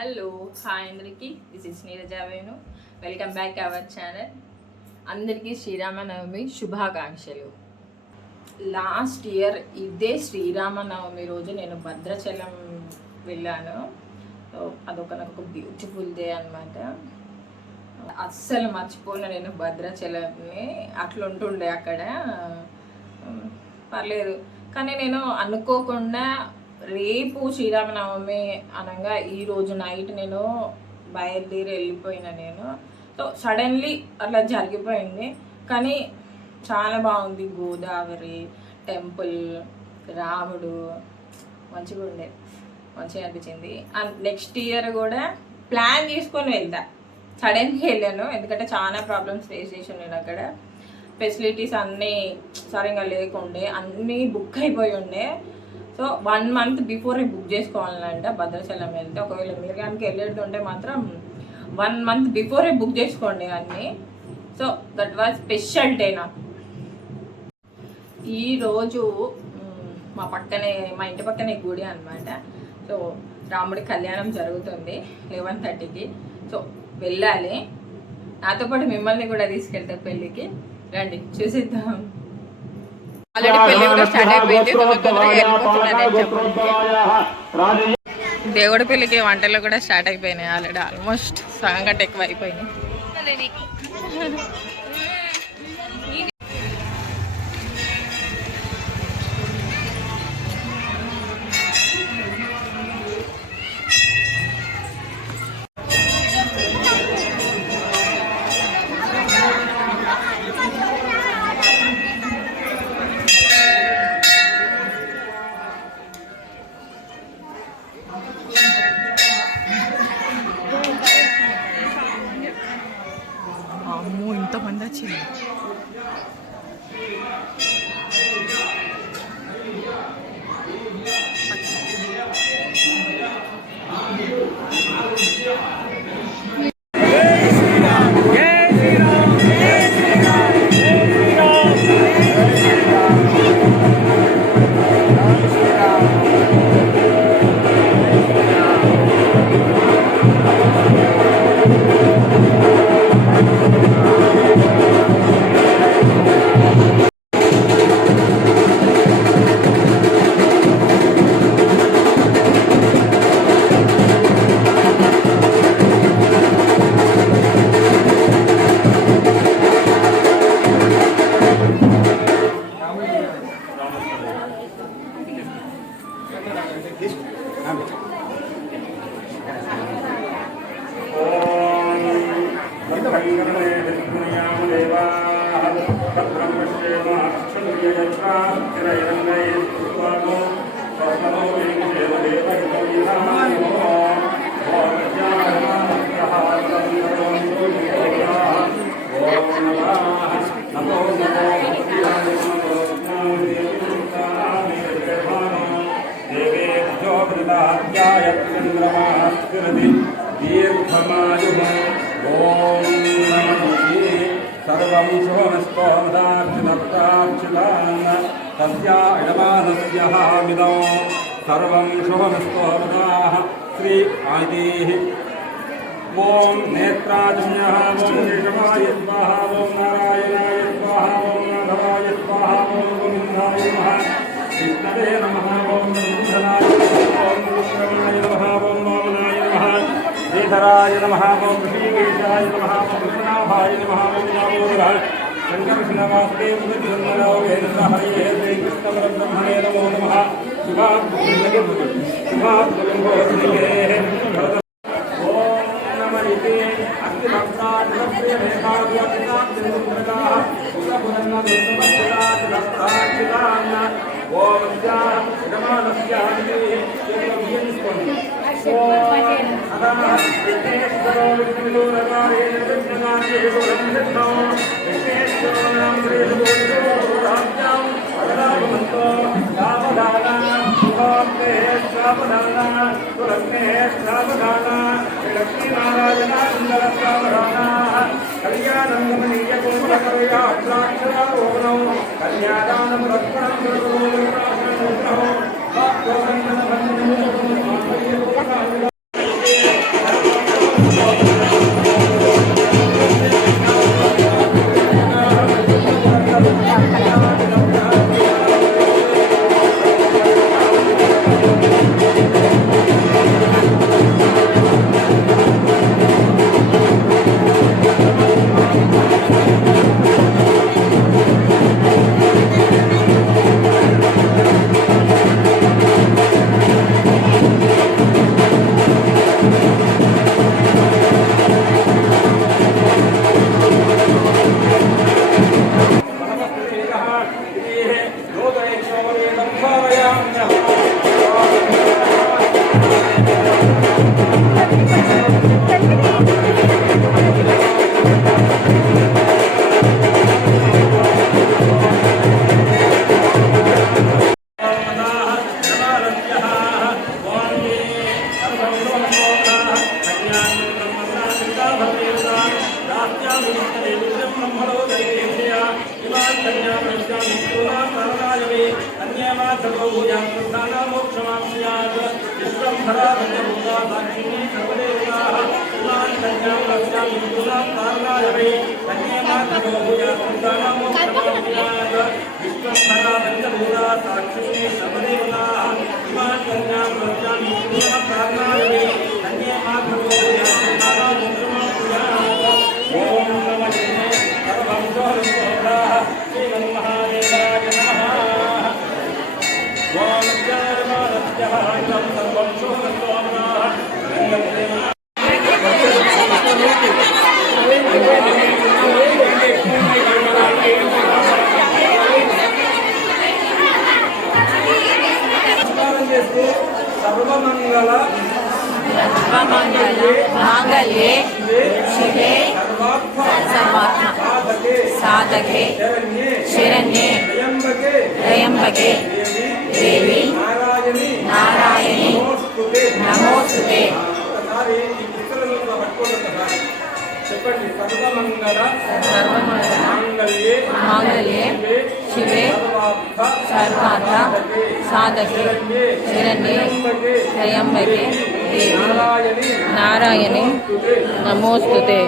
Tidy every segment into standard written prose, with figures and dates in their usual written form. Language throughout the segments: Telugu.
హలో హాయ్ అందరికీ, this is Neeraja Venu. Welcome back to our channel. అందరికీ శ్రీరామనవమి శుభాకాంక్షలు. లాస్ట్ ఇయర్ ఇదే శ్రీరామనవమి రోజు నేను భద్రాచలం వెళ్ళాను. అదొక నాకు ఒక బ్యూటిఫుల్ డే అనమాట. అస్సలు మర్చిపోయిన నేను భద్రాచలంని. అట్లా ఉంటుండే అక్కడ, పర్లేదు. కానీ నేను అనుకోకుండా రేపు శ్రీరామనవమి అనగా ఈరోజు నైట్ నేను బయలుదేరి వెళ్ళిపోయినా నేను. సో సడన్లీ అట్లా జరిగిపోయింది. కానీ చాలా బాగుంది. గోదావరి టెంపుల్, రాముడు, మంచిగా ఉండే, మంచిగా అనిపించింది. అండ్ నెక్స్ట్ ఇయర్ కూడా ప్లాన్ చేసుకొని వెళ్తా. సడన్గా వెళ్ళాను ఎందుకంటే చాలా ప్రాబ్లమ్స్ ఫేస్ చేసి నేను అక్కడ. ఫెసిలిటీస్ అన్నీ సరిగ్గా లేకుండే, అన్నీ బుక్ అయిపోయి ఉండే. సో 1 month బిఫోరే బుక్ చేసుకోవాలంట భద్రాచలం వెళ్తే. ఒకవేళ మీరు కనుక వెళ్ళేది మాత్రం 1 month బిఫోరే బుక్ చేసుకోండి అన్నీ. So that was special day నాకు. ఈరోజు మా ఇంటి పక్కనే గుడి అనమాట. సో రాముడి కళ్యాణం జరుగుతుంది 11:30కి. సో వెళ్ళాలి. నాతో పాటు మిమ్మల్ని కూడా తీసుకెళ్తే పెళ్ళికి రండి, చూసిద్దాం. ఆల్రెడీ పెళ్లి కూడా స్టార్ట్ అయిపోయింది. దేవుడి పెళ్లికి వంటలు కూడా స్టార్ట్ అయిపోయినాయి ఆల్రెడీ. ఆల్మోస్ట్ సగం కంటే ఎక్కువ అయిపోయినాయి. అమ్మో, ఇంతమంది వచ్చింది. सर्वं शुभमस्तोमदाः श्री आदिः ओम नेत्राजन्यः ओम ऋषभाय स्वाहा ओम नारायणाय स्वाहा ओम माधवाय स्वाहा ओम गोविन्दाय नमः विष्णवे नमः ओम नंदनाय ओम रुद्रमाय नमः ओम वामनाय नमः श्रीधराय नमः ओम ऋषिकेशाय नमः ओम कृष्णाभाय नमः ओम दामोदराय शंकर श्रीनिवासदेव मुनिजनराव वेदसा हरे श्री कृष्ण परब्रह्मणे नमो नमः कल्याण సర్వమంగళ మాంగళ్యే శివే సర్వాత్మ సాధకే శరణ్యే త్రయంబకే దేవి నారాయణి నమోస్తుతే. చెప్పండి. సర్వమంగళ మాంగళ్యే శివే సర్వార్థ సాధకే శరణ్యే త్రయంబకే దేవి నారాయణి నమోస్తుతే.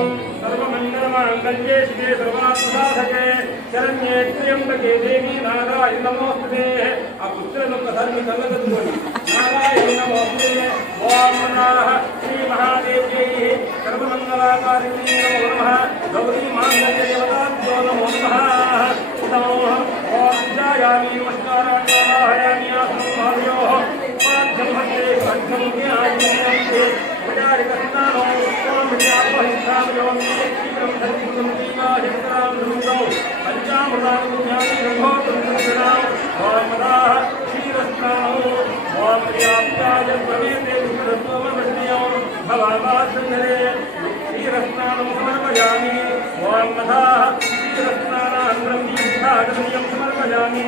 సర్వమంగళమాంగళ్యే శివే సర్వార్థసాధకే శరణ్యే త్ర్యంబకే దేవి నారాయణి నమోస్తుతే. ఆ పుత్రులను ఒక్కసారి మీ కళ్ళగద్దుకోండి. నారాయణి నమోస్తుతే. ఓం నమః శ్రీ మహాదేవ్యై సర్వమంగళాకారిణ్యై నమో నమః. గౌరీ మాంగళ్య దేవతాభ్యో నమో నమః. ఓం ధ్యాయామి నమస్కారాన్ని ఆవాహయామి ఆసనం భావ్యోః పాద్యం హస్తే కంఠం జ్ఞాయే ప్రజారిక స్నానో ఓం విద్యాపహింసామయోం శీఘ్రం ధర్మికం దీవాహితరాం ధృంగౌ పంచామృతాని జ్ఞాని రంభోతం ధృంగనాం ఓం మదాః క్షీరస్నానో ఓం వ్యాప్యాయ ప్రవేదే విష్ణుస్వమృష్ణయో భవావాసంధరే క్షీరస్నానం సమర్పయామి. ఓం మదాః క్షీరస్నానానంతరం దీక్షాగమ్యం సమర్పయామి.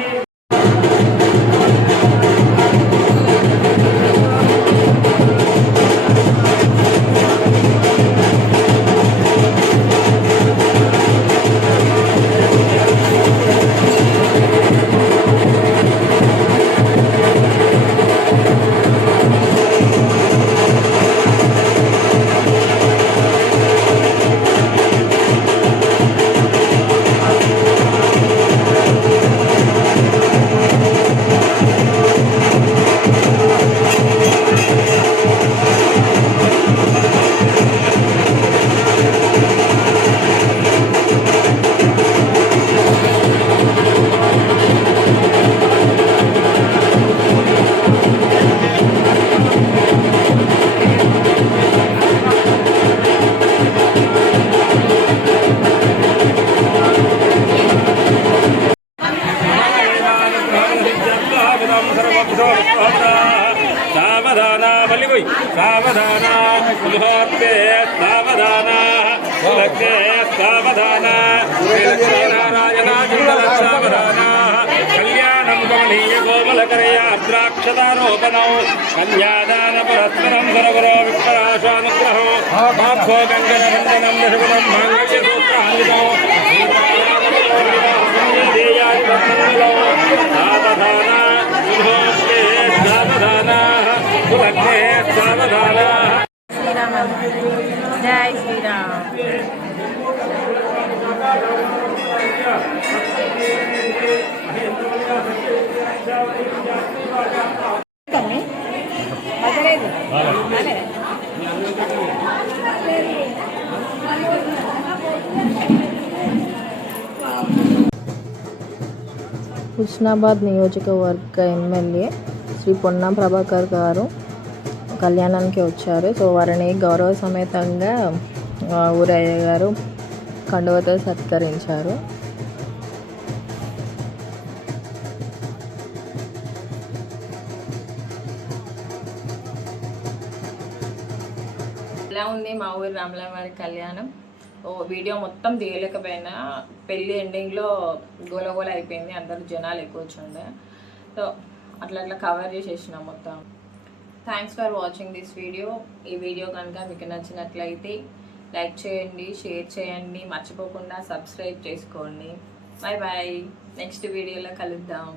సావధాన మల్లిగోయ్ సావధాన ముహూర్తే సావధాన లగ్నే సావధాన నారాయణ సావధాన కళ్యాణం గమనీయ కోమలకరయ అద్రాక్షదారోపణం కన్యాదాన పరస్పరం సరవరో విప్రాశానుగ్రహం బాభో గంగన వందనం దశగుణం మాంగళ్య సూత్రాన్వితం సావధాన ముహూర్తే సావధాన లగ్నే సావధాన. శ్రీరామ జై శ్రీరామ్. హుస్నాబాద్ నియోజకవర్గ ఎమ్మెల్యే శ్రీ పొన్నం ప్రభాకర్ గారు కళ్యాణానికి వచ్చారు. సో వారిని గౌరవ సమేతంగా ఊరయ్య గారు కండువతో సత్కరించారు. ఇలా ఉంది మా ఊరి రామలవారి కళ్యాణం. వీడియో మొత్తం తీయలేకపోయినా, పెళ్ళి ఎండింగ్లో గోలగోల అయిపోయింది, అందరూ జనాలు ఎక్కువ వచ్చిండే. సో అట్లా కవర్ చేసేసిన మొత్తం. Thanks for watching this video. ఈ వీడియో కనుక మీకు నచ్చినట్లయితే లైక్ చేయండి, షేర్ చేయండి, మర్చిపోకుండా సబ్స్క్రైబ్ చేసుకోండి. Bye bye. నెక్స్ట్ వీడియోలో కలుద్దాం.